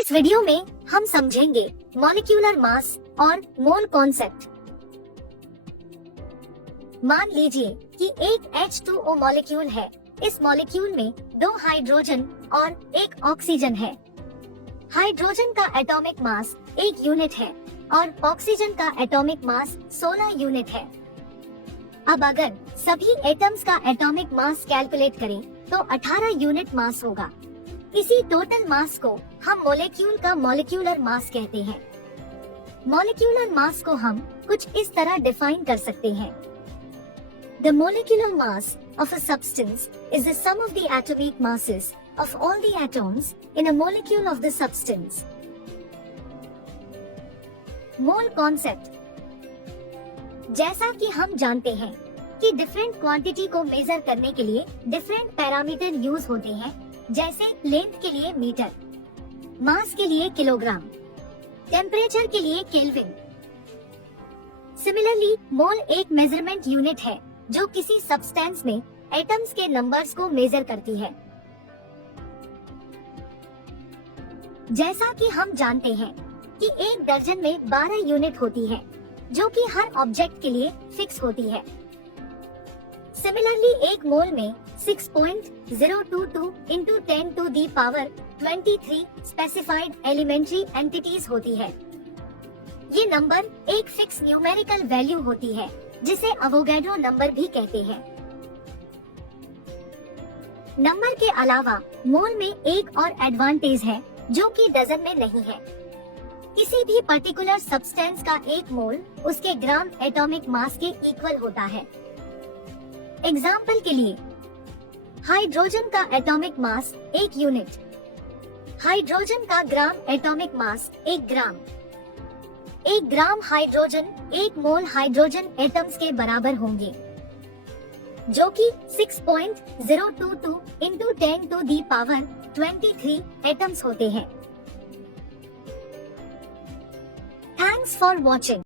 इस वीडियो में हम समझेंगे मॉलिक्यूलर मास और मोल कॉन्सेप्ट। मान लीजिए कि एक H2O मॉलिक्यूल है। इस मॉलिक्यूल में 2 हाइड्रोजन और 1 ऑक्सीजन है। हाइड्रोजन का एटॉमिक मास 1 यूनिट है और ऑक्सीजन का एटॉमिक मास 16 यूनिट है। अब अगर सभी एटम्स का एटॉमिक मास कैलकुलेट करें तो 18 यूनिट मास होगा। इसी टोटल मास को हम मॉलिक्यूल का मॉलिक्यूलर मास कहते हैं। मॉलिक्यूलर मास को हम कुछ इस तरह डिफाइन कर सकते हैं। The molecular mass of a substance is the sum of the atomic masses of all the atoms in a molecule of the substance. Mole concept. जैसा कि हम जानते हैं कि डिफरेंट क्वांटिटी को मेजर करने के लिए डिफरेंट पैरामीटर यूज होते हैं, जैसे लेंथ के लिए मीटर, मास के लिए किलोग्राम, टेम्परेचर के लिए केल्विन। सिमिलरली मोल एक मेजरमेंट यूनिट है जो किसी सब्सटेंस में एटम्स के नंबर्स को मेजर करती है। जैसा कि हम जानते हैं कि एक दर्जन में 12 यूनिट होती है, जो कि हर ऑब्जेक्ट के लिए फिक्स होती है। सिमिलरली एक मोल में 6.022 into 10 to the power 23 specified elementary entities होती है। ये नंबर एक फिक्स न्यूमेरिकल वैल्यू होती है जिसे अवोगैड्रो नंबर भी कहते हैं। नंबर के अलावा मोल में एक और एडवांटेज है जो कि डजन में नहीं है। किसी भी पर्टिकुलर सब्सटेंस का एक मोल उसके ग्राम एटॉमिक मास के इक्वल होता है। एग्जाम्पल के लिए हाइड्रोजन का एटॉमिक मास 1 यूनिट, हाइड्रोजन का ग्राम एटॉमिक मास 1 ग्राम। 1 ग्राम हाइड्रोजन 1 मोल हाइड्रोजन एटम्स के बराबर होंगे, जो कि 6.022 into 10 to the power 23 atoms होते हैं। Thanks for watching.